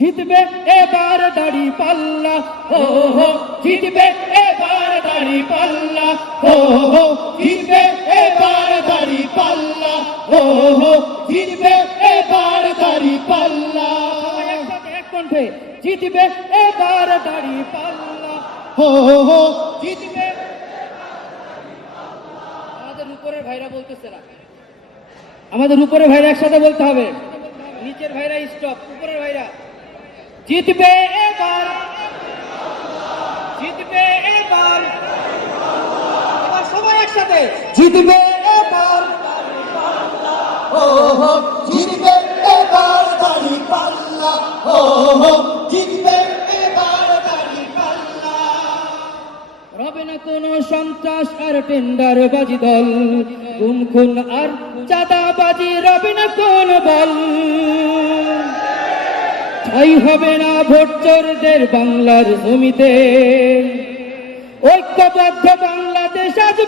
জিতবে এবার দাড়ি পাল্লা ও হো জিতবে এবার দাড়ি পাল্লা ও হো জিতবে এবার দাড়ি পাল্লা ও হো জিতবে এবার দাড়ি পাল্লা। কণ্ঠে, জিতবে এবার দাড়ি পাল্লা, হো হো জিতবে আমাদের উপরের ভাইরা বলতেছে না। আমাদের উপরে ভাইরা একসাথে বলতে হবে। নিচের ভাইরা স্টপ উপরের ভাইরা জিতবে এবার। জিতবে এবার। এবার সবাই একসাথে। জিতবে এবার। ও জিতবে এবার দাড়ি পাল্লা। ও জিতবে এবার দাড়ি পাল্লা। রবে না কোনো সন্ত্রাস আর টেন্ডার বাজি দল গুম আর চাঁদাবাজি রবে না কোন বল। ঠাই হবে না ভোটচোরদের বাংলার জমিতে। ঐক্যবদ্ধ বাংলাদেশ আজ